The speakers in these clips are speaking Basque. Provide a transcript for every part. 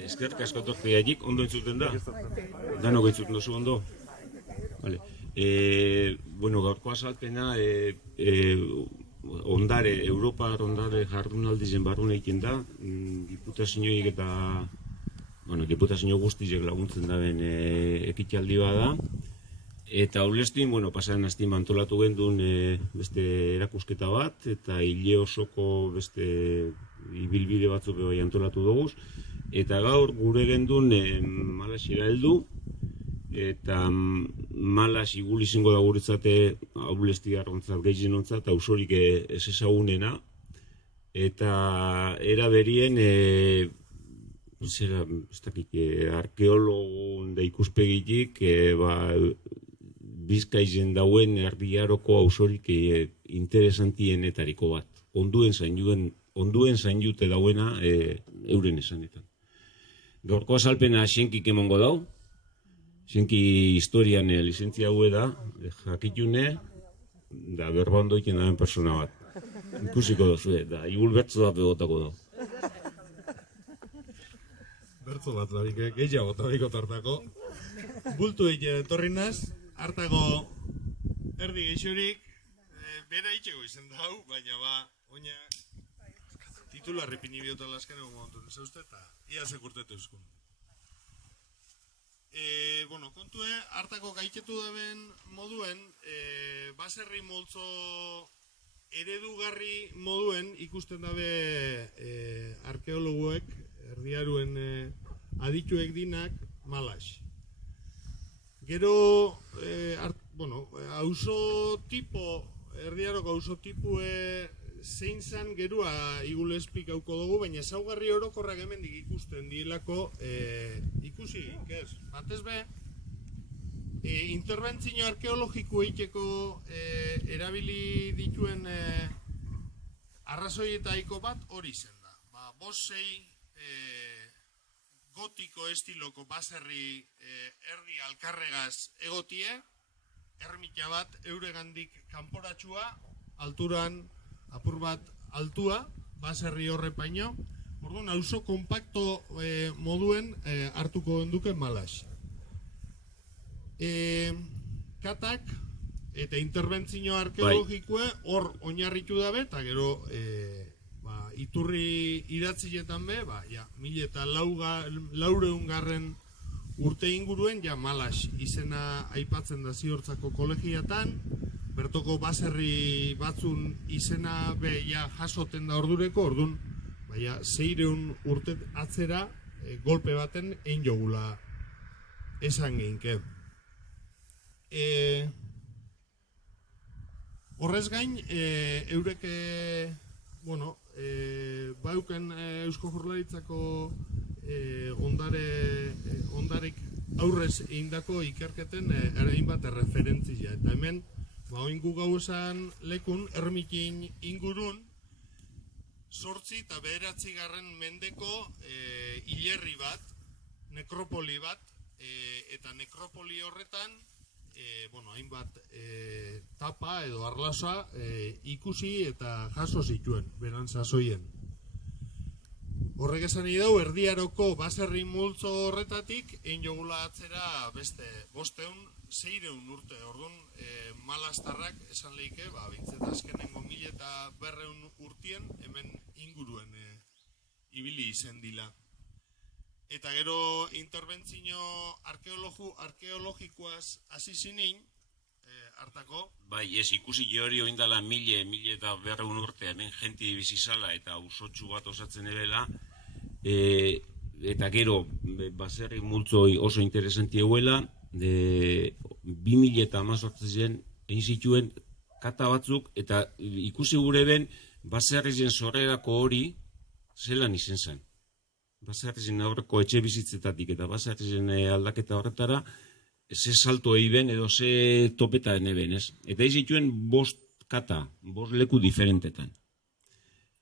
Eskerrik asko torteatik, ondo entzuten da? Danok entzuten duzu ondo? Vale. Bueno, gaurko azalpena Europar ondare jardunaldizen barrun egiten da, diputazioik eta diputazio guztiek laguntzen daben ekitaldi bada. Eta ulestin, pasaren hastin antolatu gendun beste erakusketa bat, eta hile osoko beste ibilbide batzuk bai antolatu dugu. Eta gaur gure gendun Malasira heldu, eta Malas igul izango da guretzate ulesti garrontzat, gehienontzat, ausorik ez ezagunena. Eta era berien, arkeologun da ikuspegitik, Bizkaizen dauen erdiaroko ausorik interesantienetariko bat. Onduen zainjute dauena euren esanetan. Gaurko azalpena xenkik emongo dau. Xenki historian lizentzia hau da, jakitune, da berba ondoiken dauen persona bat. Ikusiko dozu, da igul bertzo da begotako dau. Bertzo bat, gehiago tabiko tartako. Bultu egin etorri naz, hartago erdi geixorik, bera itxego izan dau, baina oina titular repini biotan laskaneko momentu nesa uste, eta ia sekurtetu euskun. Kontue, hartako gaitxetu daben moduen, baserri multzo eredugarri moduen ikusten dabe arkeologuek, erdiaruen adituek dinak, Malas. Gero, auzo tipo, erdiaroko auzo tipue zein zan gerua igulespik hauko dugu, baina ezaugarri orokorrak hemendik ikusten dielako ikusi, ez? Batez be, interbentzio arkeologiko eiteko erabili dituen arrazoietaiko bat hori zen da. Bosei gotiko estiloko baserri erdi alkarregaz egotie, ermita bat euregandik kanporatxua, alturan apur bat altua, baserri horre paino. Orduan, auzo kompakto moduen hartuko duke Malas. Katak eta interbentzio arkeologikoe hor oinarritu dabe, eta gero iturri idatzietan be, 1400 urte inguruen, Malas izena aipatzen da ziortzako kolegiatan, bertoko baserri batzun izena be jasoten da ordureko, orduan, 600 urte atzera golpe baten egin jogula esan geinke. Horrez gain, eureke, bauken Eusko Jaurlaritzako ondarek aurrez egindako ikerketen hainbat erreferentzia. Eta hemen, oingu gau esan lekun, ermikin ingurun, 8 eta 9 mendeko hilerri bat, nekropoli bat, eta nekropoli horretan, hainbat tapa edo arlasa ikusi eta jaso zituen, beran sasoien. Horrek esan idau, erdiaroko baserri multzo horretatik, egin jogula atzera beste 500-600 urte. Orduan, Malastarrak esan lehike, bintzet azkenengo 1200 urtien, hemen inguruen ibili izen dila. Eta gero interbentzio arkeologikoaz hasi zinin, hartako? Bai, ez ikusi hori oindala 1200 urte, hemen jenti bizizala eta ausotxu bat osatzen ebela, eta gero baserri multzoi oso interesanti eguela, 2018 egin zituen kata batzuk, eta ikusi gure ben baserri zen sorrerako hori zelan izen zen. Baserri zen aurreko etxe bizitzetatik eta baserri zen aldaketa horretara, ze salto eiben edo ze topeta eben, ez? Eta egin zituen 5 kata, 5 leku diferentetan.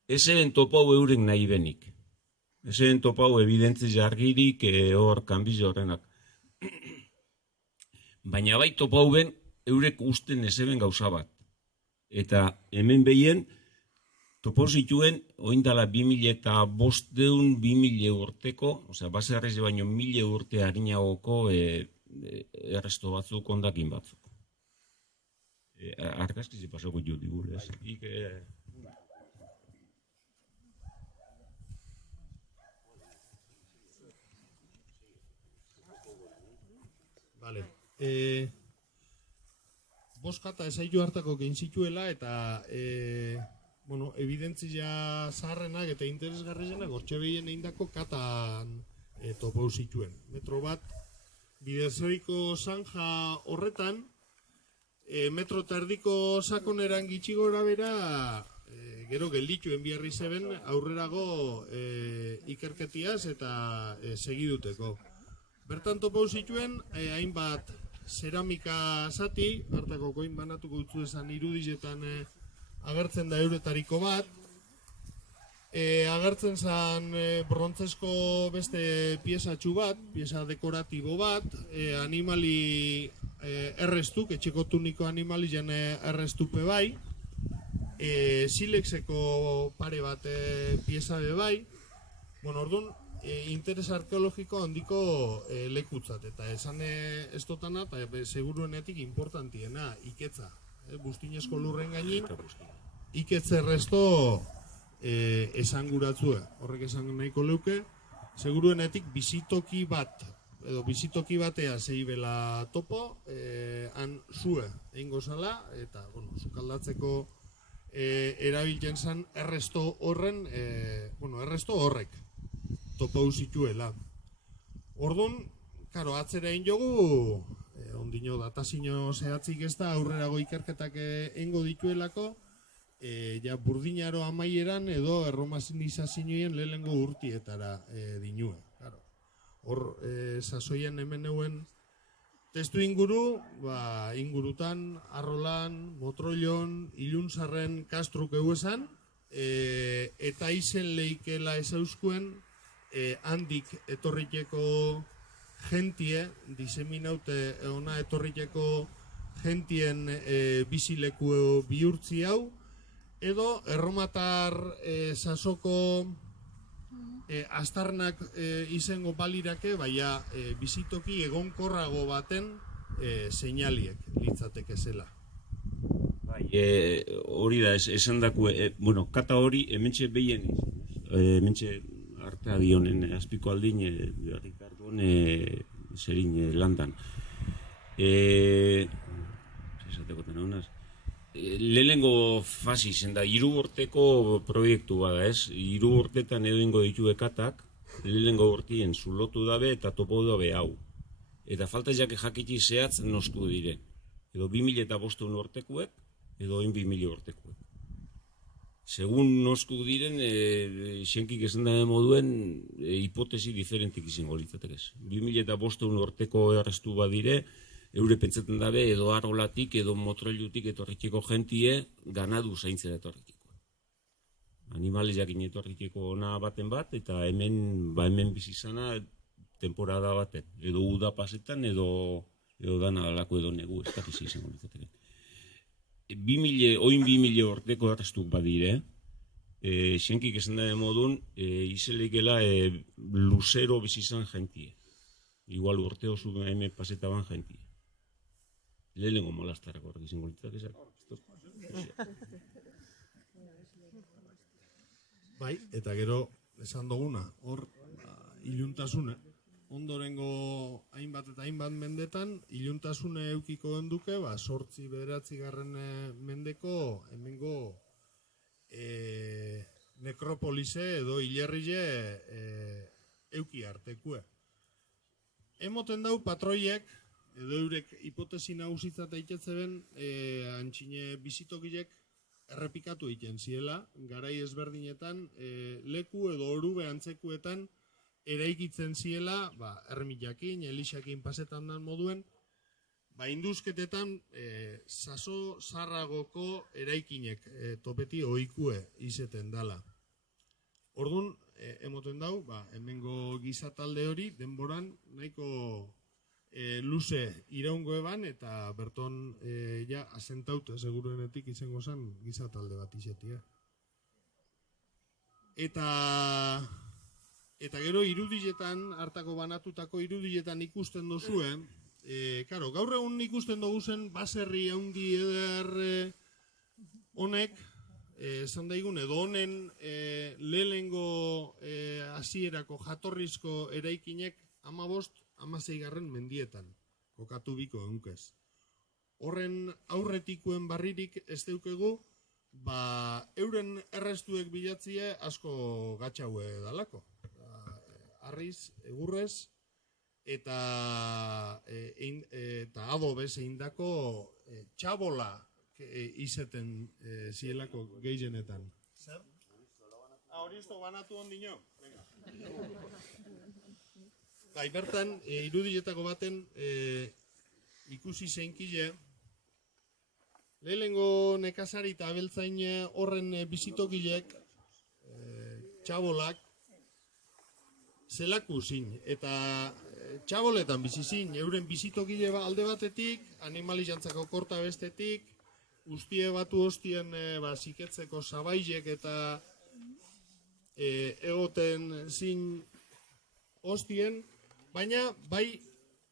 Ezeren topau eurek nahi benik. Ezeren topau evidentzi jargirik hor kanbizo horrenak. Baina bai topau ben eurek usten ez eben gauza bat. Eta hemen behien Topo zituen, oindala 2005-2000 urteko, osea, baserriz baino 1000 urte harinagoko erresto batzuk, ondakin batzuk. Argazkizi pasako jo digule, ez? Vale. Boskata esaitu hartako gein zituela eta bueno, evidentzia zaharrenak eta interesgarrienak hortxe behien eindako katan topau zituen. Metro bat, bidezoiko zanja horretan, metro eta erdiko sakoneran gitxi gora bera, gero geldituen biharri zeben aurrerago ikerketiaz eta segiduteko. Bertan topau zituen, hainbat zeramika zati, hartako koin banatuko utzu esan irudizetan agertzen da euretariko bat. Agertzen zen brontzesko beste piezatxu bat, pieza dekoratibo bat, animali errestuk, etxeko tuniko animali jen errestupe bai, silexeko pare bat pieza be bai. Bueno, orduan, interes arkeologiko handiko lekutzat, eta esan ez dotana, eta seguruenetik importantiena, iketza. Bustinesko lurren gainin, iketze resto esanguratzue. Horrek esan nahiko leuke, seguruenetik bizitoki bat, edo bizitoki batea zeibela topo, han zue egingo zala, eta, bueno, zukaldatzeko erabiltzen zen erresto horren, erresto horrek topo zituela. Orduan, karo, atzera egin jogu, ondino datazio zehatzik ez da aurrerago ikerketak eingo dituelako, ja burdinaro amaieran edo erromanizazioen lehenengo urtietara dinue. Claro. Hor, sasoien hemen euen testu inguru, ingurutan, Arrolan, Motroilon, Iluntzarren kastruk euesan, eta izen leikela ezauskuen, handik etorriteko gentie, diseminaute ona etorriteko gentien bizileku bihurtzi hau, edo erromatar sasoko astarnak izango balirake, baina bizitoki egonkorrago baten seinaliek litzateke zela. Bai, hori da, esan daku, bueno, kata hori hementxe behien, hementxe artea dionen azpiko aldin, Ricardon zerin landan. Esateko tenonaz. Lehenengo fasi zen da, 3 urteko proiektu bada, ez? 3 urtetan edo ingo ditu ekatak, lehenengo urtien zulotu dabe eta topo dabe hau. Eta falta jakiti zehatz nosku dire. Edo 2005 urtekuek, edo 2000 urtekuek. Segun nosku diren, xenkik esan da moduen, hipotesi diferentik izango litzatekez. 2005 urteko errestu badire, eure pentsatzen dabe edo Arrolatik edo Motroilutik etorriteko gentie ganadu zaintzera etorriteko. Animales jakin etorriteko ona baten bat, eta hemen bizi izana temporada baten. Edo uda pasetan edo dana alako edo negu, ez dakiz izango litzateke. 2000 urteko errestuk badire, xenkik esan da modun, izelikela luzero bizi izan gentie. Igual urte oso hemen pasetaban gentie. Lehenengo molastarrak horrek izango litzateke. Bai, eta gero esan duguna, hor iluntasune. Ondorengo hainbat eta hainbat mendetan, iluntasune eukiko enduke, 8-9 mendeko hemengo nekropolize edo hilerrile euki artekue. Emoten dau patroiek, edo eurek hipotesi nagusitzat eitetzeben, antxine bizitokilek errepikatu egiten ziela, garai ezberdinetan, leku edo orube antzekuetan eraikitzen ziela, ermilakin, elixakin pasetan dan moduen, induzketetan saso zarragoko eraikinek topeti ohikue izeten dala. Orduan, emoten dau, hemengo gizatalde hori denboran nahiko luze iraungo eban, eta berton asentaute seguruenetik izango zen gizatalde bat izetia. Eta gero irudiletan, hartako banatutako irudiletan ikusten dozue, gaur egun ikusten dugu zen baserri handi eder honek, esan daigun, edo honen lehenengo hasierako jatorrizko eraikinek 15-16 mendietan kokatu biko egunkez. Horren aurretikuen barririk ez deukegu, euren errestuek bilatzie asko gatxaue dalako. Arriz, egurrez, eta adobez eindako txabola izeten zielako gehienetan. Zer? Hori izto banatu ondino? Bai, bertan, irudiletako baten ikusi zeinkile, lehenengo nekazari eta abeltzain horren bizitokilek, txabolak, zelaku zin, eta txaboletan bizi zin, euren bizitokile alde batetik, animalijantzako korta bestetik, guztie batu hostien ziketzeko zabailek eta egoten zin hostien, baina bai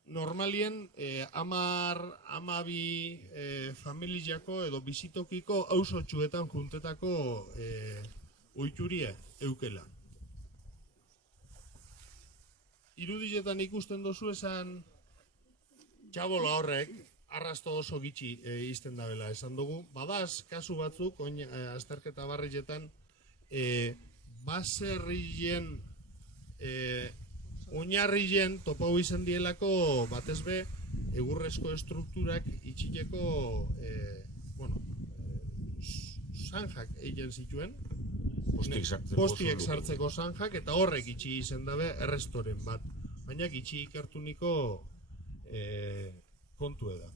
normalien 10-12 familiako edo bizitokiko auzotxuetan juntetako oiturie eukela. Irudiletan ikusten dozu esan txabola horrek arrasto oso gitxi izten dabela esan dugu. Badaz, kasu batzuk, azterketa barrietan, baserrien oinarrien topau izan dielako batezbe egurrezko estrukturak itxileko zanjak egin zituen, postiek sartzeko zanjak, eta horrek itxi izan dabe errestoren bat, baina itxi ikertuniko kontu eda.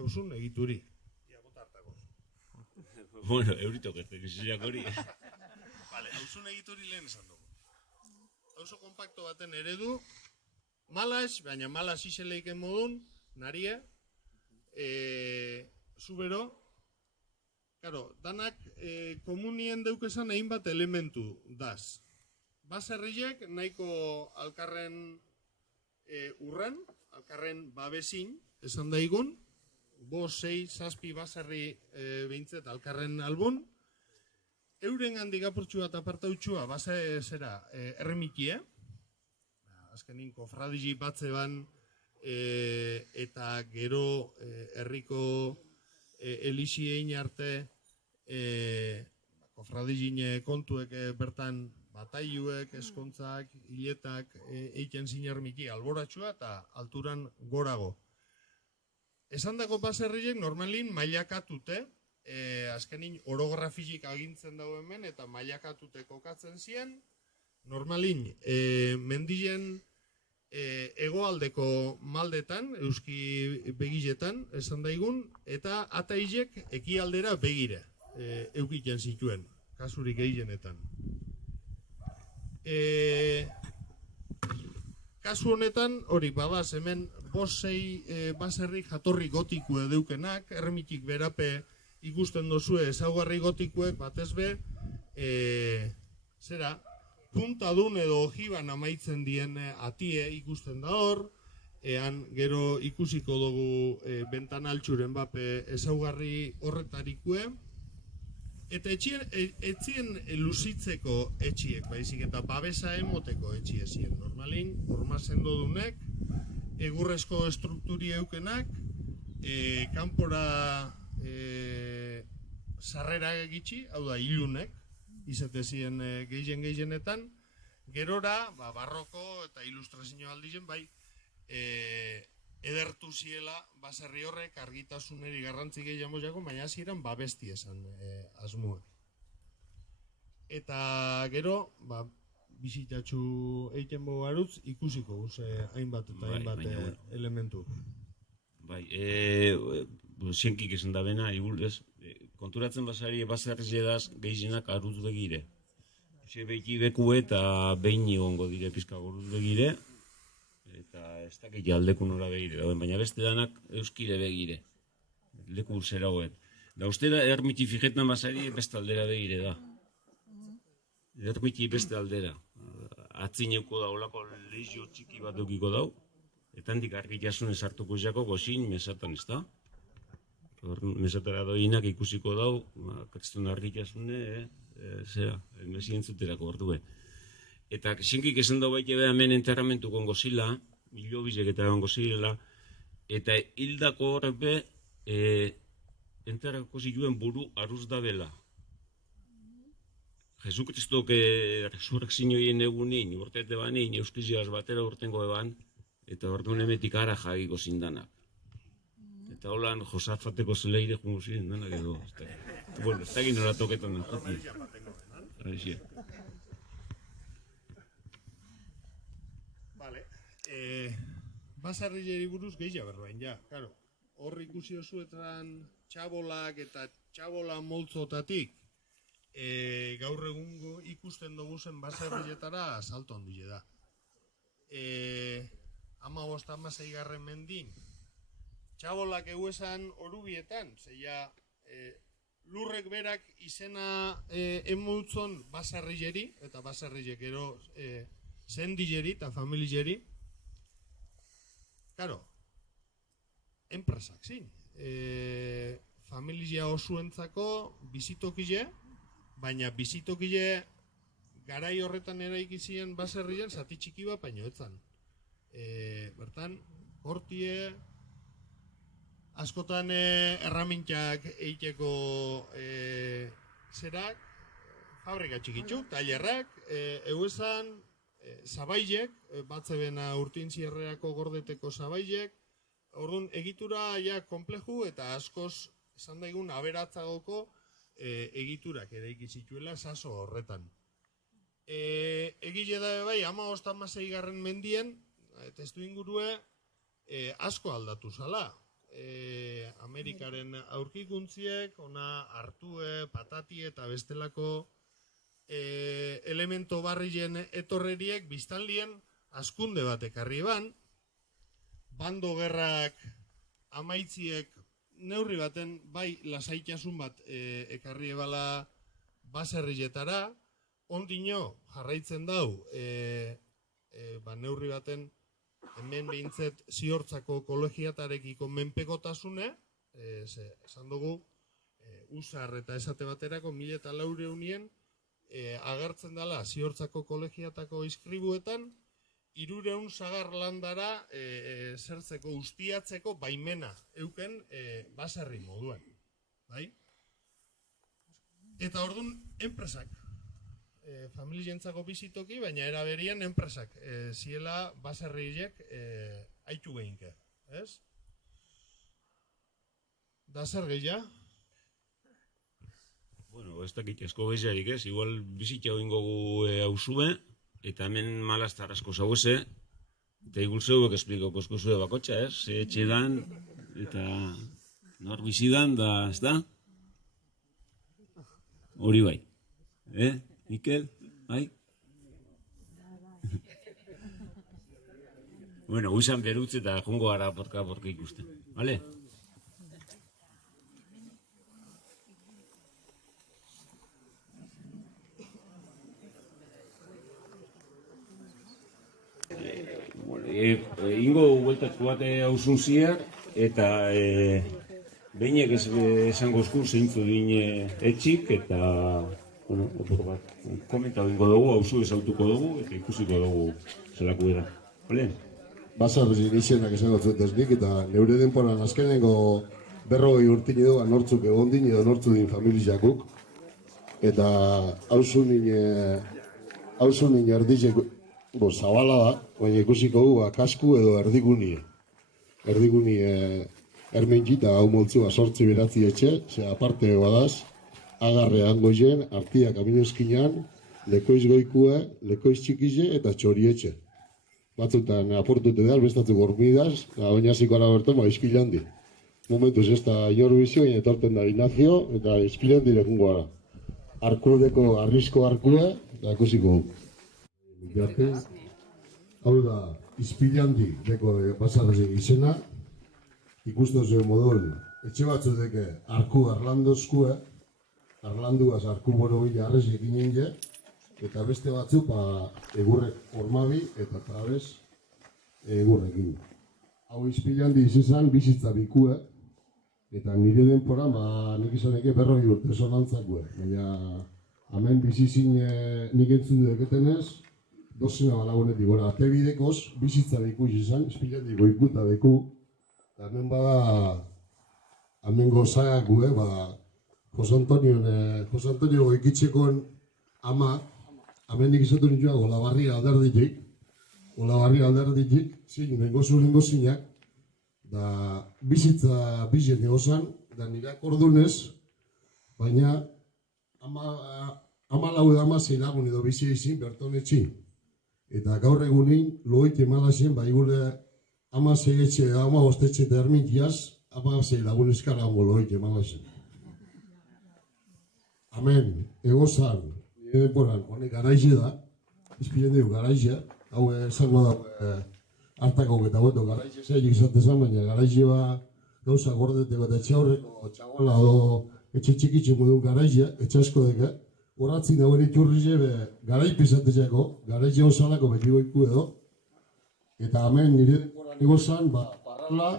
Hausun egituri. Bueno, eurito gertek izizak hori. Vale, hausun egituri lehen esan dugu. Hauso kompakto baten eredu, malas, baina malas izeleiken modun, naria, zubero, danak komunien deukezan egin bat elementu daz. Baserriek nahiko alkarren urran, alkarren babesin, esan daigun, 5-6-7 baserri behintzet alkarren albun, euren handik apurtxua eta apartautxua zera erremikie, azkenin kofradili batze ban, eta gero herriko elixiein arte kofradiline kontuek bertan batailuek, eskontzak, hiletak eiken zinermiki alboratxua eta alturan gorago. Esan dago baserriek normalin mailakatute, azkenin orografisik agintzen dago hemen eta mailakatute kokatzen zien, normalin mendien egoaldeko maldetan, euski begiletan, esan daigun, eta atailek ekialdera begire eukiten zituen, kasurik gehienetan. Kasu honetan, hori badaz, hemen 5-6 baserri jatorri gotikue deukenak, erremitik berape ikusten dozue ezaugarri gotikuek batezbe, puntadun edo ojiban amaitzen dien atie ikusten da hor, ean gero ikusiko dugu bentanaltxuren bape ezaugarri horretarikue, eta etzien luzitzeko etxiek, baizik eta babesa emoteko etxiezien. Normalin, hormazendo dunek, egurrezko estrukturi eukenak, kanpora sarrera egitxi, hau da, ilunek, izatezien gehienetan, gerora, barroko eta ilustrazio aldien, bai, edertu ziela baserri horrek argitasuneri garrantzi gehiago jako, baina ziren babesti esan asmua. Eta gero, bizitatxu eiten bogarutz ikusiko hainbat eta hainbat elementu. Bai, zienkik esan da bena, konturatzen baserri jedaz gehienak arruz begire. Beiki beku eta behin egongo dire pizka goruz begire, eta ez dakit aldekun nora begire, baina beste danak euskire begire. leku zera hoet. Da uste da, ermiti fijetan basari beste aldera begire da. Ermiti beste aldera. Atzineuko da, olako lehizio txiki bat dukiko dau, eta handik argitasun esartuko jako gozin mesatan, ez da? Mesatara doinak ikusiko dau, katztun argitasune, zera, mesientzuterako ordue. Eta xinkik esan dau baite beha hemen enterramentu gongo zila, milobizek eta gongo zila, eta hildako horrepe enterrako ziluen buru aruz da bela. Jesu Kristok resurrekzioen egunin, urtete banin, euskizioaz batera urtengo eban, eta orduan emetik ara jagiko zindanak. Eta holan Josafateko zeleire jungo ziren danak edo. Bueno, ez dakit nola toketan da. Vale. Baserriari buruz gehia berbain, ja, karo. Hor ikusi osuetan txabolak eta txabola moltzotatik gaur egungo ikusten dugu zen baserrietara salto handile da. 15-16 mendin txabolak euesan orubietan, zeia lurrek berak izena emultzon baserrileri eta baserrilek ero zendileri eta familileri. Karo, enpresak zin. Familia osuentzako bizitokile, baina bizitokile garai horretan eraikizien baserrien zati txiki bat baino etzan. Bertan, hortie, askotan erramintak eiteko zerak, fabrika txikitxuk, tailerrak, euesan, zabailek, batzebena urtintzierreako gordeteko zabailek, orduan egitura ja kompleju eta askoz esan daigun aberatzagoko egiturak eraiki zituela saso horretan. Egile da bai, 15-16 mendien, testu ingurue, asko aldatu zala. Amerikaren aurkikuntziek, ona hartue, patati eta bestelako elemento barrien etorreriek biztanlien askunde bat ekarri eban, bando gerrak amaitziek neurri baten bai lasaitasun bat ekarri ebala baserrietara, ondino jarraitzen dau neurri baten hemen behintzet ziortzako kolegiatarekiko menpekotasune, esan dugu, usar eta esate baterako 1400 agertzen dela ziortzako kolegiatako iskribuetan, 300 sagar landara zertzeko ustiatzeko baimena euken baserri moduen. Bai? Eta orduan enpresak, familientzako bizitoki, baina eraberian enpresak ziela baserriek haitu behinke. Ez? Da zer gehia? Bueno, ez dakit asko behizarik ez, igual bizitza oingo gu hausue, eta hemen malastar asko zauese, eta igual zeuek espliko posko zue bakotxa, ez? Ze etxe dan, eta nor bizidan, da, ez da? Hori bai. Mikel? Bai? Bueno, uizan berutze eta jongo gara porka ikusten, bale? Ingo bueltatko bate hausun ziar, eta behinek esango esku zeintzu dine etxik, eta opor bat komenta bingo dugu, hausu ezautuko dugu, eta ikusiko dugu zelako dira. Bale? Baserri izenak esango zuetesnik, eta neure denporan azkenengo 40 urtin edo nortzuk egon din edo nortzu din familiakuk, eta hausu nine erdizek zabala da, baina ikusiko du kasku edo erdigunie. Erdigunie ermentxita hau moltzua sortzi beratzi etxe, ze aparte badaz, agarre hango jen, artia kamino eskinan, lekoiz goikue, lekoiz txikize eta txorietxe. Batzutan aportute da, bestatu gormidaz, baina ziko arabertu, izpilandi. Momentuz ez da inor bizio, baina etorten da Ignacio, eta izpilandi lekungo gara. Arkudeko arrisko arkue, eta ikusiko du. Hau da, izpilandi deko baserri izena, ikusten zuen moduen etxe batzuteke arku arlandozkue, arlanduaz arku borobila arrezek inenge, eta beste batzuk egurrek ormabi eta trabez egurrekin. Hau izpilandi izizan bizitza bikue, eta nire denpora, nik izaneke 40 urte zonantzakue. Baina, hemen bizizin nik entzun dudeketenez, dozena balagunetik gora. Ate bidekoz, bizitza biku izizan, izpilandi goikuta biku, eta hemen bada, hemen gozagakue, Jose Antonio goikitxekon ama, hemen nik izatu nituen Olabarria alderditik, zin, nengo zinak, da bizitza bizen egozan, da nireak ordunez, baina ama lau da lagun edo bizi izin bertonetxin. Eta gaur egunin, loite malazien, igure ama zeietxe, ama ostetxe eta ermitiaz, ama zei lagun eskara hongo loite malazien. Amen, egozan, nire denporan, honek garaize da, izpilen dugu garaize, hau esango da hartako eta boto garaize zeilik izatezan, baina garaize gauza gordeteko eta etxe aurreko txagola edo etxe txikitxe modun garaize, etxe asko deke, horatzin dagoen iturrize garaipe izatezako, garaize osalako bekigoiku edo, eta hemen nire denporan egozan, parrala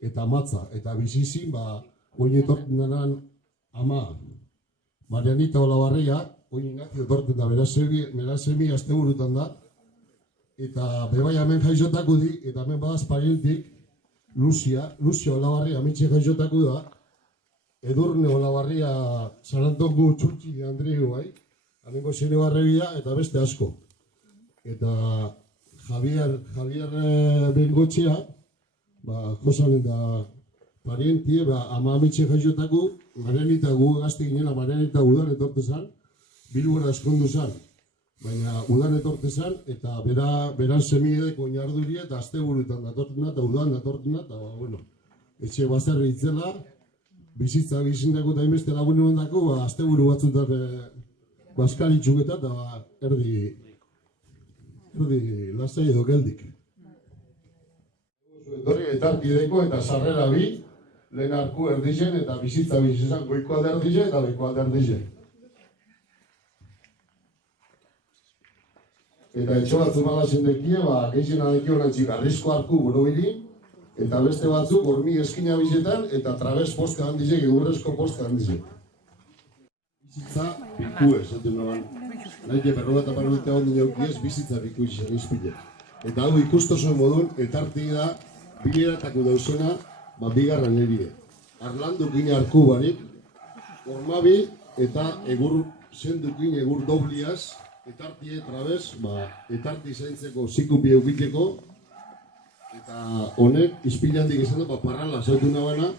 eta matza, eta bizizin, oin etorten denan ama, Marianita Olabarria, oin Ignacio etorten da, berazemi asteburutan da, eta bebai hemen jaizotako di, eta hemen badaz parientik, Lucia Olabarria amitxe jaizotako da, Edurne Olabarria Sarantongu txurtxi Andriu bai, hanengo zene barrebia eta beste asko. Eta Javier Bengotxea, Josan eta parientie, ama amitxe jaizotako, Marianita gu gazte ginela, Marianita udan etorte zan, Bilbora eskondu zan. Baina udan etorte zan, eta beran semideko oinarduria eta asteburutan datortena, eta udan datortena, eta etxe bazerri itzela, bizitza bizindako eta inbeste lagunen ondako, asteburu batzutan baskaritzuk eta erdi lasai edo geldik. Etorri etarkideko eta sarrera bi, lehen arku erdizen eta bizitza bizizan goiko alderdizen eta beko alderdizen. Eta etxo batzu malazen dekie, geixen adekio nantzik arrizko arku borobili, eta beste batzuk hormi eskina bizetan eta trabez poste handizek, egurrezko poste handizek. Bizitza biku esaten naban. Naike berro eta parrote hon dinaukiez bizitza biku izan izpile. Eta hau ikustozuen modun, etartik da, bileratako dauzena, bigarren eride. Arlandukin arku barik, ormabi eta egur zendukin egur dobliaz, etartie trabez, etarti zaintzeko zikupi eukiteko, eta honek izpilandik izan da, parrala zautu nabana,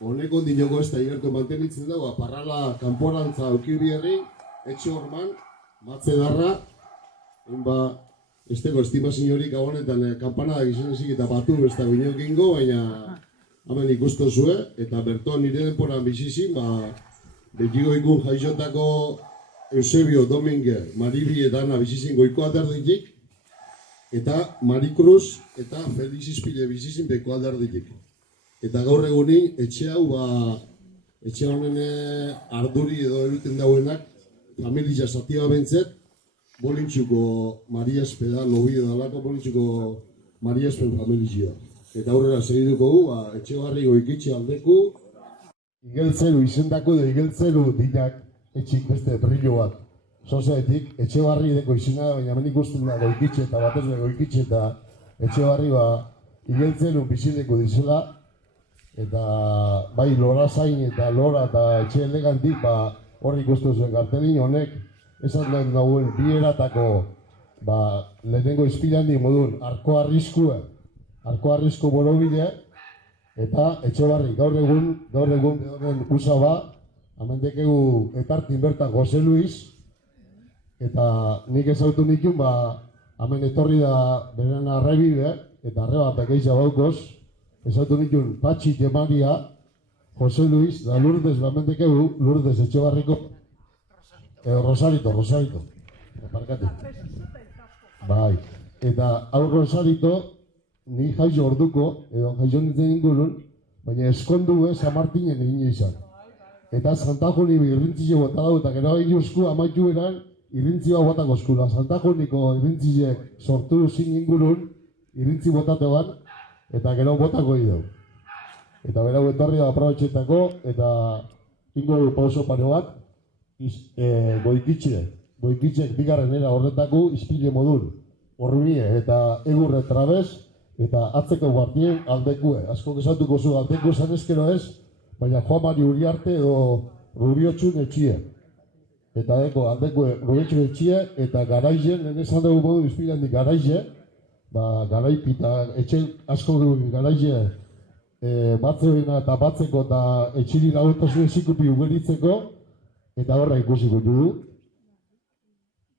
honek ondinoko ez da igertu mantenitzen da, parrala kanporantza aukibierri, etxe horman, matze darra, esteko estimazin horik honetan kampanadak izan ezik eta batu besta bineokingo, baina hemen ikusten zue, eta bertoan nire denporan bizizin, bekigoikun jaizotako Eusebio, Domingue, Maribi eta Ana bizizin goiko alderditik, eta Marikruz eta Felix Izpile bizizin beko alderditik. Eta gaur egunin, etxe hau, etxe honen arduri edo eruten dauenak, familia zatia bentzet, bolintxuko Maria Espeda, lobi edalako bolintxuko Maria Espen familia. Eta aurrera segiduko gu, etxe barri goikitxe aldeku, igeltzeru izendako da igeltzeru dinak, etxik beste brillo bat. Zozaetik, etxe barri deko izena, baina hemen ikusten da goikitxe eta batez da goikitxe eta etxe barri igeltzeru bizideko dizela, eta bai lora zain eta lora eta etxe elegantik, hor ikusten zuen kartelin honek, esan lehen dauen bi eratako lehenengo izpilandi modun arko arrizko borobide, eta etxe barri gaur egun usa hemen dekegu etartin bertan Jose Luis, eta nik ezautu nikun, hemen etorri da beren arrebibe, eta arreba pekeiza baukoz, ezautu nikun Patxi Temaria, Jose Luis, da Lourdes, hemen dekegu, Lourdes Etxebarriko, Rosarito, parkatu. Bai, eta hau Rosarito, ni jaizo orduko, edo jaizo nintzen ingurun, baina eskondu San Martinen egin izan. Eta Santa Joni irrintzile bota dau, eta gero egin usku amaitu eran irrintzi bat botako eskula. Santa Joniko irrintzilek sortu zin ingurun irrintzi botatean, eta gero botako idau. Eta berau etorri da aprobetxetako, eta ingo du pauso pare bat, goikitxek bigarren era horretako izpile modul. Hormie eta egurre trabez, eta atzeko guardien aldekue. Asko esatuko zu aldeku zen ezkero ez, baina Juan Mari Uriarte edo Rubiotxun etxie. Eta deko aldekue Rubiotxun etxie, eta garaizen, lehen esan dugu modu izpilean di garaize, garaipita etxe asko dugu garaize, batzeoena eta batzeko eta etxiri laguntasun ezikupi ugeritzeko, eta horra ikusiko dugu.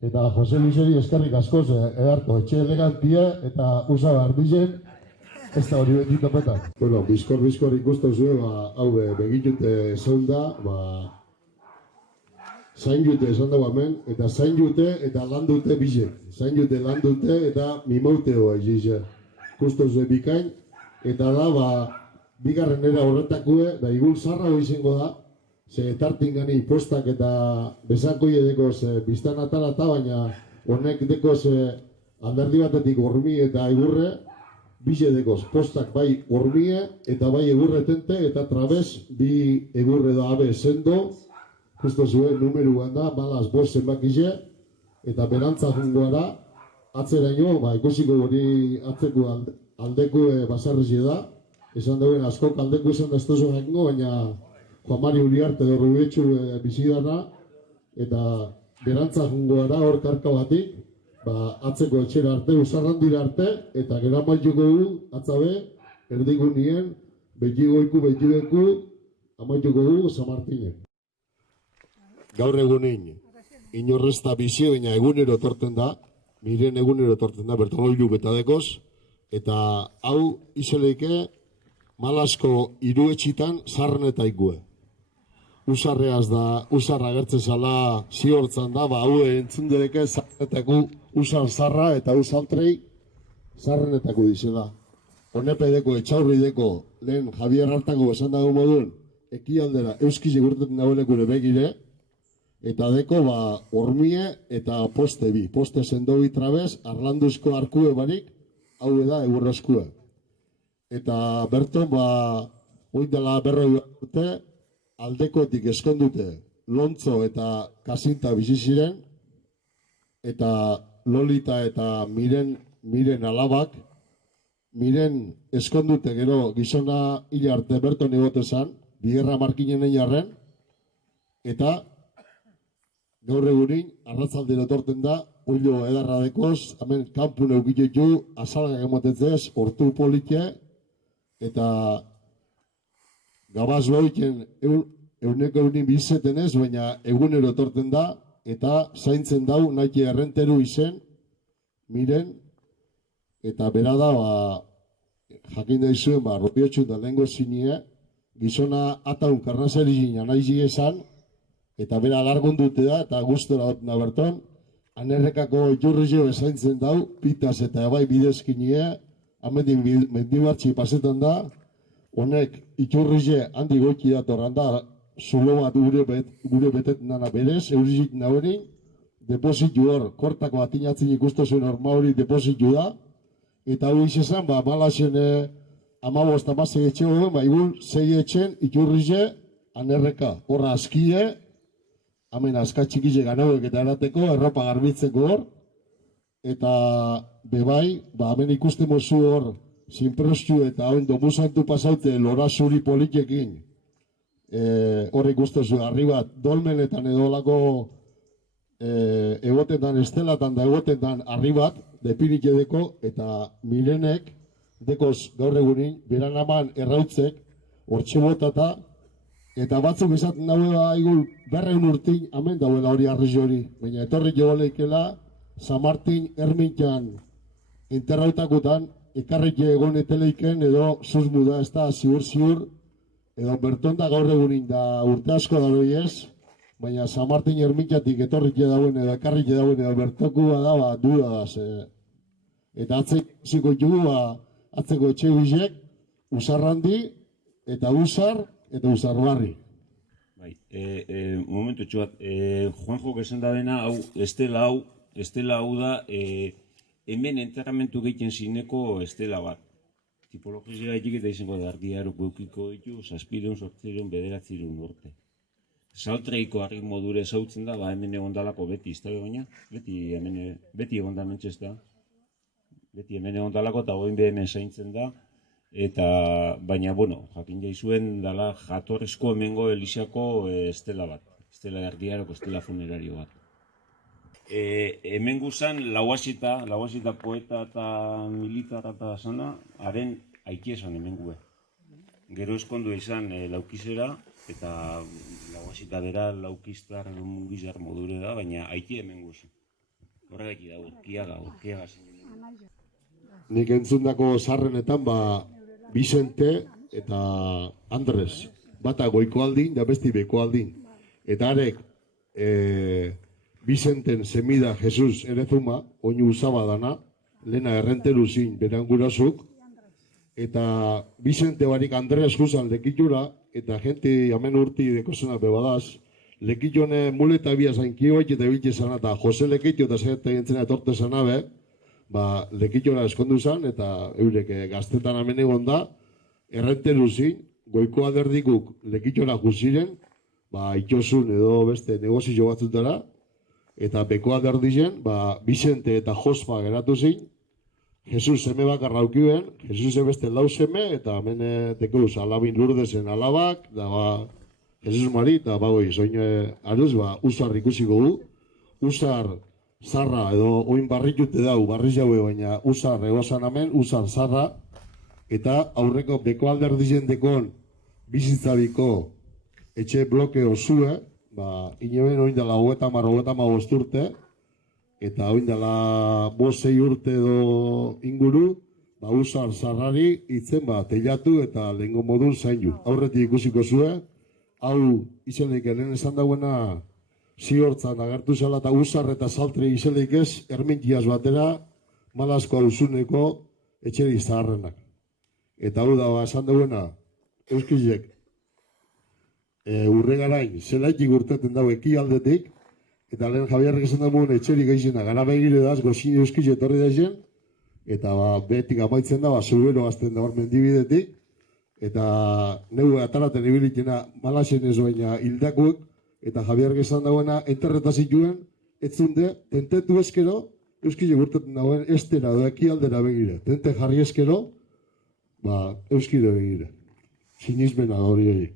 Eta Jose Luiseri eskerrik askoz edarto, etxe elegantia eta usa behar dizen, ez da hori bendito petan. Bueno, bizkor ikusten zuen, hau begitute zaun da, zain jute esan dago hemen, eta zain jute eta lan dute bizek. Zain jute lan dute eta mimauteo egize. Kusten zuen bikain, eta da, bigarren era horretakue, da igul zarra hori izango da, ze tartin gani postak eta besankoie dekoz biztan atalata, baina honek dekoz alderdi batetik hormi eta egurre, bize dekoz postak bai hormie eta bai egurre tente eta trabez bi egurre da abe sendo, justo zuen numeruan da, balaz bost zenbakize, eta berantza jungoara, atzeraino, ikusiko hori atzeko aldeku basarrize da, esan dauen askok aldeku izan da ez tozo jakingo, baina Juan Mari Uriarte edo Rubietxu bizidana, eta berantza jungoara hor karka batik, atzeko etxera arte, usarrandira arte, eta gero amaituko du, atzabe, erdigunien, behigoiku, amaituko du San Martinen. Gaur egunin, inorrezta bizi, baina egunero torten da, miren egunero torten da, bertoloiluk eta dekoz, eta hau izeleike Malasko iruetxitan zarren eta ikue. Usarreaz da, usarra gertzen zala ziortzan da, hau entzun dereke zarrenetako usar zarra eta usaltrei zarrenetako dizela. Honepedeko, etxaurrideko, lehen Javier Artako esan dago modun, ekialdera euskize gurtetan dagoeneko begire, eta deko hormie eta poste bi. Poste sendobi trabez, arlanduzko arkue barik, hau da egurrezkue. Eta berton, oin dela berroi dute, aldekoetik eskondute Lontzo eta Kasinta bizi ziren, eta Lolita eta Miren alabak, Miren eskondute gero gizona hil arte berton egote zan, bigerra markinen jarren, eta gaur egunin, arratzaldero etorten da, oilo edarra dekoz, hemen kanpun eukitetu, azalgak emotetzez, hortu polike, eta gabaz loiken euneko eunin bizeten ez, baina egunero etorten da, eta zaintzen dau nahi errenteru izen, Miren, eta bera da, jakin da izuen, Rubiotxun da lehenko zinie, gizona ataun karnazeri zina nahi esan, eta bera alargondute da, eta gustora da berton, anerrekako iturrizio zaintzen dau, pitaz eta bai bidezkinie, amendik mendibartzi pasetan da, honek iturrize handi goiki datorran da, zulo bat gure betetan dana berez, eurizik nahorin, depositu hor, kortako atinatzen ikusten zuen hor mauri depositu da, eta hori izan, malasen amabost amazei etxe hori, igul zei etxen iturrize anerreka, horra askie, hemen askatxikize ganauek eta erateko, erropa garbitzeko hor, eta bebai, hemen ikusten mozu hor, zinprostu eta hauen domusantu pasaute lora zuri polikekin, hor ikusten zu, harri bat, dolmenetan edo lako egotetan estelatan da egotetan harri bat, depinik edeko, eta Mirenek, dekoz gaur egunin, beran aman errautzek, hortxe botata, eta batzuk esaten dagoela igul berreun urtin, hemen dagoela hori arri hori, baina etorri jo leikela, San Martin ermintan enterrautakotan, ekarrik egon eteleiken edo zuzmu da, ez da, ziur, edo berton da gaur egunin da urte asko da hori ez, baina San Martin ermintatik etorrik dauen edo ekarrik dauen edo bertoku da, duda da, eta atzeko jugu, atzeko etxe bizek, usarrandi, eta usar, eta usarbarri. Bai, momentutxo bat, Juanjo esan da dena, hau, estela hau da, hemen enterramentu gehiten zineko estela bat. Tipologizia gaitik eta izango da, argiaroko eukiko ditu, 700, 800, 900 urte. Saltreiko harri modure zautzen da, hemen egondalako beti, ez da baina, beti egonda mentxez da. Beti hemen egondalako eta goin hemen zaintzen da. Eta, baina, jakin jaizuen dela jatorrizko hemengo Elizako estela bat. Estela argiaroko, estela funerario bat. Hemen guzan, lauasita poeta eta militar eta zana, haren aiki esan hemen gue. Gero eskondu izan laukizera, eta lauasita bera laukiztar edo mungizar modure da, baina aiki hemen guzan. Horregatik da, urkiaga zen. Nik entzundako sarrenetan, Vicente eta Andres, bata goiko aldin, da besti beko aldin. Eta arek, Vicenten semida Jesus erezuma, oinu usaba dana, lena errenteru zin berangurasuk, eta Vicente barik Andres guzan lekitura, eta gente amen urti dekozena bebadaz, lekitone muleta bia zainkio eta biltze zana, eta Jose lekitio eta zaitu egintzena etorte zanabe, lekitora eskondu zan, eta eurek gaztetan amen egon da, errenteru zin, goiko aderdikuk lekitora guziren, itxosun edo beste negozio batzutara, eta beko aderdizen, Vicente eta Jospa geratu zin, Jesus seme bakarra aukien, Jesus beste lau seme, eta hemen tekuz alabin Lurdesen alabak, da Jesus Mari, eta soin aruz, usar ikusiko du, usar zarra edo oin barritute dau, barriz jaue, baina usar egozan hemen, usar zarra, eta aurreko beko alderdizen dekon bizitzabiko etxe bloke osue, ineben oindala 30 urte, eta oindala 5-6 urte edo inguru, usar zarrari itzen teilatu eta lehengo modun zainu. Aurretik ikusiko zue, hau izelik lehen esan dauena ziortzan agertu zela eta usar eta saltre izelik ez, ermintiaz batera, malazko hauzuneko etxeri zaharrenak. Eta hau da, esan dauena, euskizek, urregarain, zelaitik urteten dago eki aldetik, eta lehen Javiarrek esan dagoen etxerik gaizena, gara begire daz, gozin euskiz etorri da zen, eta behetik amaitzen da, zerbero azten da hor mendibidetik, eta neu ataraten ibilitena malasen ez baina hildakuek, eta Javiarrek esan dagoena enterreta zituen, etzunde, tentetu eskero, euskizek urteten dagoen estera da eki aldera begire, tente jarri eskero, euskire begire, sinizmena hori egin.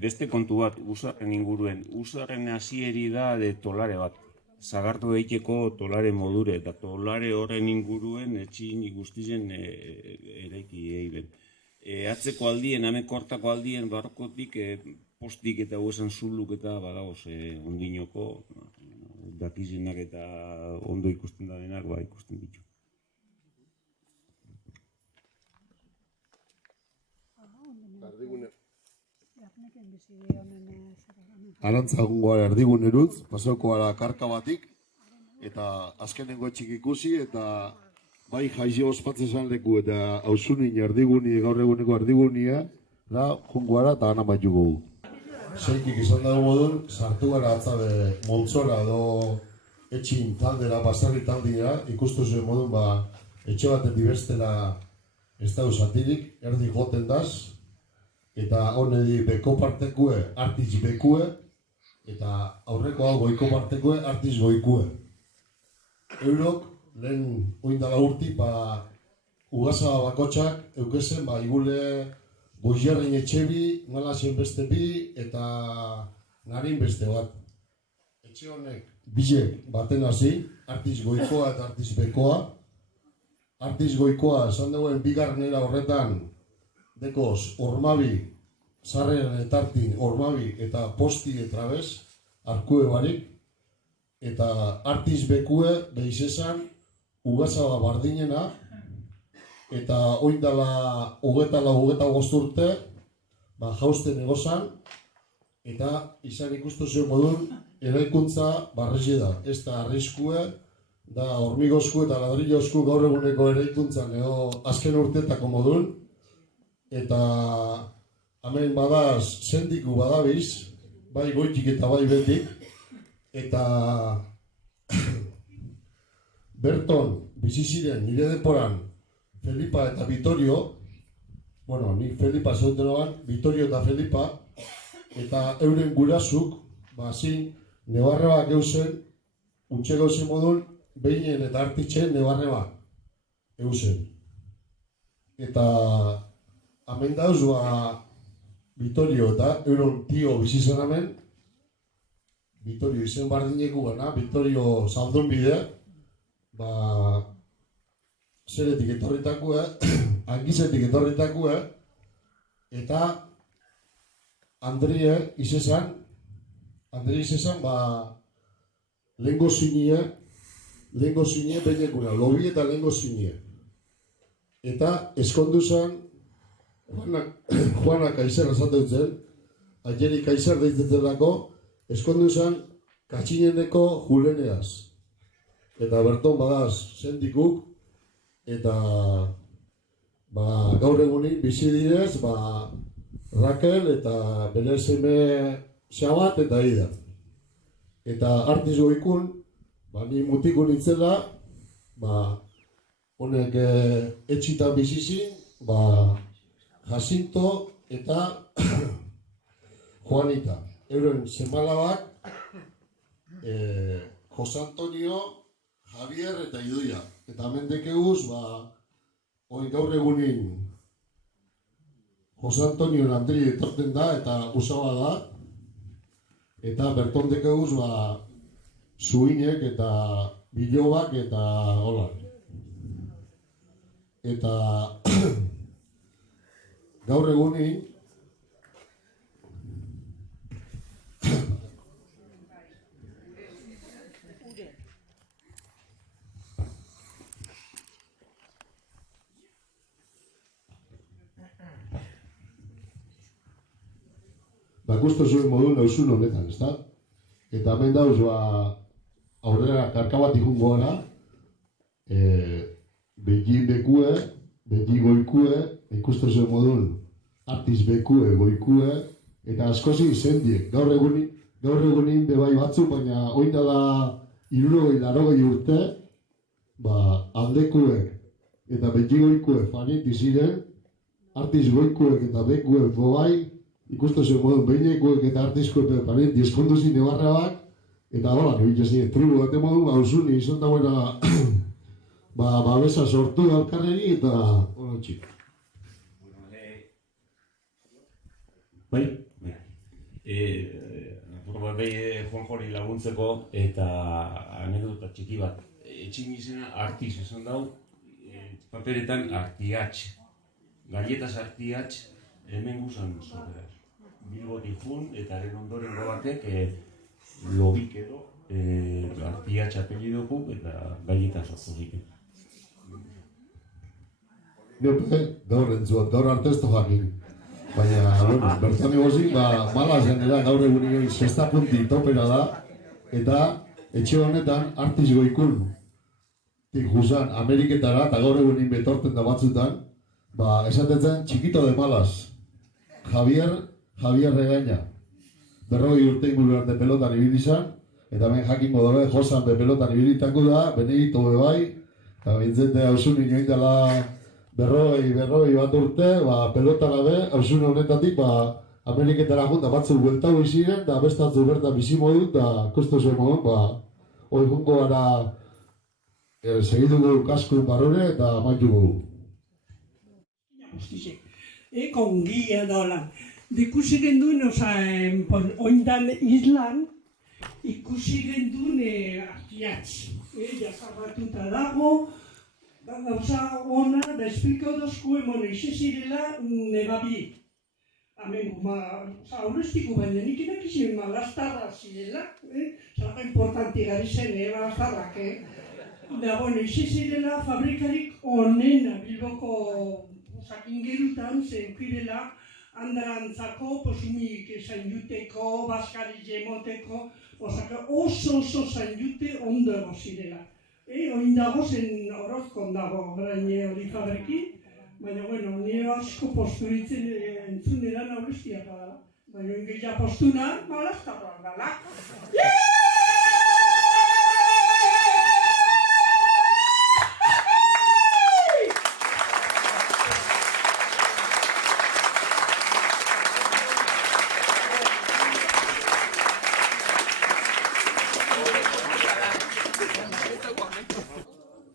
Beste kontu bat, usarren inguruen, usarren hasieri da tolare bat. Zagartu egiteko tolare modure, eta tolare horren inguruen etxin guztizen eraiki egin. Atzeko aldien, hemen kortako aldien, barrokotik, postik eta huesan zuluk eta badagoz ondinoko, dakizenak eta ondo ikusten da denak, ikusten ditu. Arantzagungoa erdigunerutz, pasauko gara karka batik, eta azkenengo etxik ikusi, eta bai jaizi ospatzen zan leku, eta hausunin erdiguni, gaur eguneko erdigunia, jungo gara eta gana bat jugu. Zeitik izan dago modun, sartu gara atzabe moltzora edo etxin taldera, basarri taldera, ikustu zuen modun, etxe baten dibestera ez da usatirik, erdi joten daz, eta honedi beko partekue, artiz bekue, eta aurreko hau goiko partekue, artiz goikue. Eurok, lehen oindala urti, ugasa bakotxak, eukesen, igule goizarren etxebi, malasen beste bi, eta narin beste bat. Etxe honek, bizek baten hasi, artiz goikoa eta artiz bekoa. Artiz goikoa, esan duen bigarrenera horretan, dekoz, ormabi, sarrean etartin, ormabi eta posti etrabez, arkue barik, eta artiz bekue, behizesan, ugazaba bardinena, eta oindala ugetala urte, jausten egozan, eta izan ikustu zuen modun, eraikuntza barrezi da. Ez da arriskue, da hormigozku eta ladrillozku gaur eguneko eraikuntzan edo azken urteetako modun, eta hemen badaz sendiku badabiz, bai goitik eta bai betik, eta berton bizi ziren nire denporan Felipa eta Vitorio, bueno, nik Felipa zauten oan, Vitorio eta Felipa, eta euren gurasuk, zin, nebarrebak eusen, untxe gauzen modun, behinen eta artitzen nebarrebak eusen. Eta hemen dauz, Vitorio eta euron tio bizizen hemen, Vitorio izen bardineku gana, Vitorio Zaldun bide, zeretik etorritakue, angizetik etorritakue, eta Andrie izezan, lehengo zinie beinekuna, lobi eta lehengo zinie. Eta eskondu zen, Juana Kaiser esaten zen, Aieri Kaiser deitzen dako, eskondu zen katxineneko juleneaz. Eta berton badaz sendikuk, eta gaur egunik bizi direz, Raquel eta bere seme Xabat eta Ida. Eta artiz goikun, ni mutikun itzela, honek etxita bizizin, Jacinto eta Juanita. Euren semalabak, Jose Antonio, Javier eta Idoia. Eta hemen dekeguz, gaur egunin Jose Antonio Andri etorten da eta usaba da. Eta berton dekeguz, Zuinek eta Bilobak eta hola. Eta gaur egunin Bakusto zuen modun eusun honetan, ezta? Eta hemen dauz, aurrera karka bat ikungo gara, begi bekue, begi goikue, ikusto zuen modun artiz bekue, goikue, eta askozi zendiek. Gaur egunin bebai batzu, baina oin da 60 urte, aldekuek eta begi goikue faniti ziren, artiz goikuek eta bekuek gobai, ikusten zuen modun, behinekuek eta artizkoek parenti eskondu zin nebarrabak, eta hola, nebitez nire tribu bate modun, hausuni izan dagoena babesa sortu alkarreri eta hola txik. Bai? Apur bat Juan Jori laguntzeko eta anekdota txiki bat. Etxin izena artiz esan dau, paperetan artiatx. Galletas artiatx hemen guzan zorrear. Bilbotik jun eta haren ondoren batek lobik edo artiatx apellidoku eta galletas sortu ziken. Gaur entzuat, gaur arte ez jakin. Baina, bertan egozik, mala zen era gaur egunik sextapunti topera da, eta etxe honetan artiz goikun juzan Ameriketara, eta gaur egunik betorten da batzutan, esatetzen txikito de malas. Javier Regaña. 40 urte inguru arte pelotan ibili izan, eta ben jakingo dobe Josan be pelotan ibilitako da, Benedito bebai, eta bintzete hausun inoin dela 40 bat urte, pelotara be, hausun honetatik, Ameriketara junta batzuk bueltau iziren, eta bestatzu bertan bizi modu, eta kosto zuen modun, hori jungo gara segidugu kaskun barrore eta maitugu. Kongia dolan. Ikusi genduen, oindan islan, ikusi genduen artiatx. Jasarratuta dago, gauza ona, da esplikau dozkue, ize zirela nebabi. Hemen, aurreztiko baina nik inakizien lastarra zirela, zara importanti gari zen, lastarrak, da, ize zirela fabrikarik onena Bilboko sakingerutan, zeukirela, handarantzako, posinik zain juteko, baskari jemoteko, oso zain jute ondo ego zirela. Oin dago zen orozkon dago, orain hori fabriki, Baina, bueno, nire asko postu ditzen entzun edan aurreztiak badala. Baina, ingeia postuna, malaztarroan dala.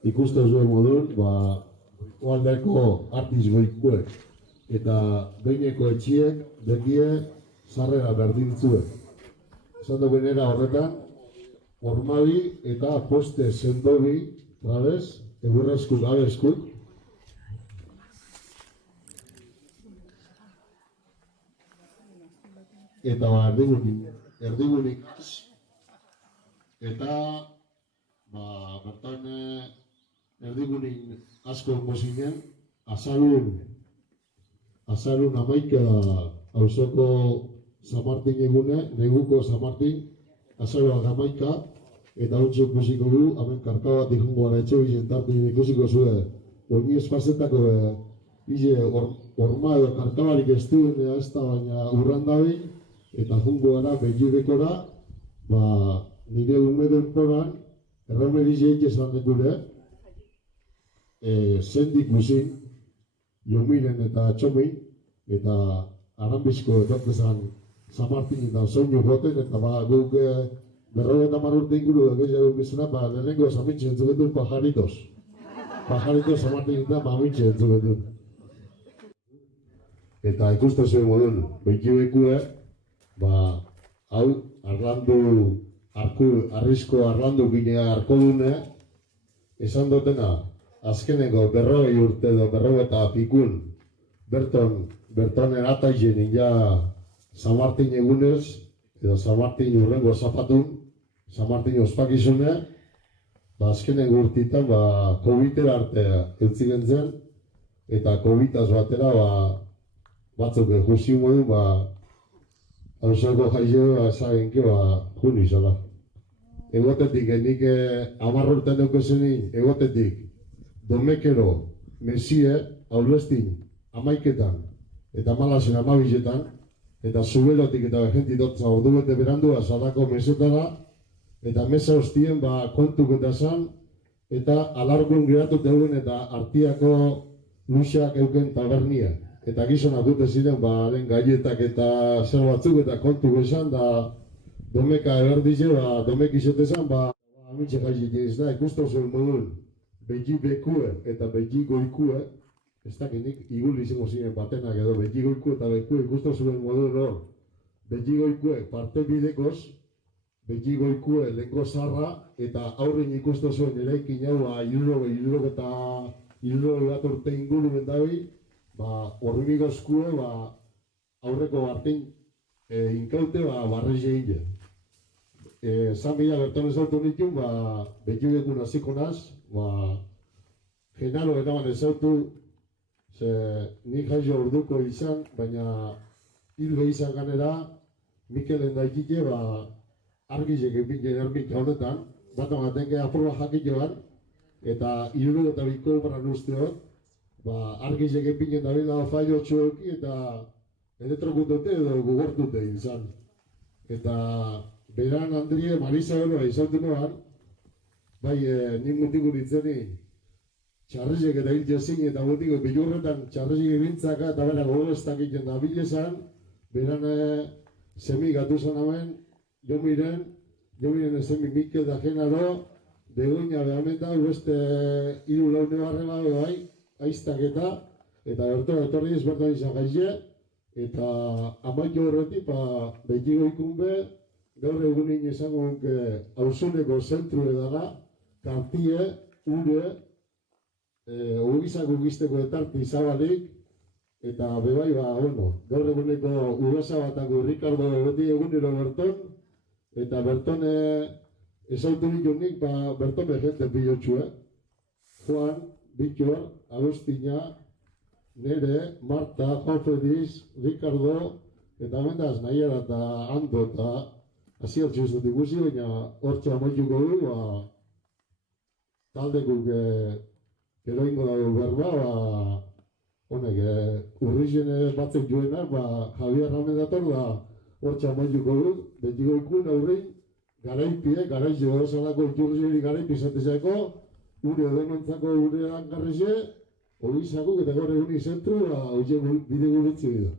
Ikusten zuen modun, oaldeko artiz goikuek eta beineko etxiek bekie sarrera berdintzuen. Esan dugu nera horretan, hormabi eta poste sendobi, trabez, egurrezku gabezkuk. Eta erdigunik eta bertan erdigunin asko ongo zinen, azarun 11 auzoko San Martin egune, neguko San Martin, azaruak 11, eta hontxe ikusiko du, hemen karka bat ikungo gara etxe bizen tartin ikusiko zuen, oini espazetako ize orma edo karkabarik ez duen ez da, baina urrandabi, eta jungo gara begidekora, nire ume denporan, erromerizeik esan dekure, zendik guzin, jomiren eta txomin, eta aranbizko etortezan San Martin eta soinu goten, eta guk 50 urte inguru da gehiago bizena, lehenengo zamintxe entzuketu pajaritos. Pajaritos San Martin eta mamintxe entzuketu. Eta ikusten zuen modun, behikibekue, hau, arrisko arlandu ginea arkodune, esan dutena, azkeneko 40 urte edo 40 pikun, berton erataizen ja San Martin egunez, edo San Martin urrengo zapatun, San Martin ospakizune, azkeneko urtitan COVID-era arte eutzigen zen, eta COVID-az batera batzuk juzi modu, hausako jaizeo ezagenke jun izala. Egotetik, nik 10 urtean eukezenin, egotetik, Domekero, Mesie, Aulestin, 11, eta Malasen 12, eta Zuberotik eta Begentitot ordubete berandua Sadako mesetara, eta mesa hostien kontuk eta zan, eta alargun geratu teuen eta artiako luxak euken tabernia. Eta gizonak dute ziren, lehen gaietak eta zer batzuk eta kontuk esan, da domeka eberdize, domek izetezan, amitxe jaizik ez da, ikusten zuen modun. Begi bekue eta begi goikue, ez dakinik igul izango ziren batenak edo begi goikue eta bekue ikusten zuen modun hor. Begi goikue parte bidekoz, begi goikue lehenko zarra eta aurrin ikusten zuen eraikin hau iruro bat urte inguru bendabi, hormigozkue aurreko bartein inkaute barreze hile. Zan bila berton ezautu nitun, begi bekun hasiko naz, Genaro enaban ezautu, nik jaio orduko izan, baina hilbe izan ganera, Mikelen daikike, argizek epingen ermika honetan, bat amatenke aproba jakit joan, eta 62 bran usteot, argizek epingen dabila faio txueki eta elektrokutote edo gugortute izan. Eta beran Andrie Marisa bero izautu noan, nik mutiko nitzeni txarrizek eta hiltio zin eta mutiko bilurretan txarrizek ibintzaka eta bera gogolestak egiten da bilezan, beran semi gatu zan hamen, jomiren semi Mikel da Genaro, begoina behamenta, beste 3 laune barreba aiztak eta bertora etorri ez bertan izan gaize, eta amaiko horretik, behitiko ikunbe, gaur egunin izango hauzuneko zentru edara, kartie, ure, ogizako gizteko etarti zabalik, eta bebai, gaur eguneko urasa batako Ricardo beti egunero berton, eta berton ezautu ditunik, berton begente pilotxue. Juan, Bitor, Agustina, Nere, Marta, Juan Feliz, Ricardo, eta mendaz nahiara eta Ando eta azialtzu ez dut ikusi, baina hortxe amoituko du, taldekuk gero ingo dago berba, Honek, urrixen batzek joenak, Javier Rame dator, hor txamaituko du, betiko ikun aurrein, garaipie, garaize horrezalako iturrizeri garaipi izatezako, gure edonontzako gure lankarrize, hori izako, eta gaur egun izentru, hori bide gurutzi dira.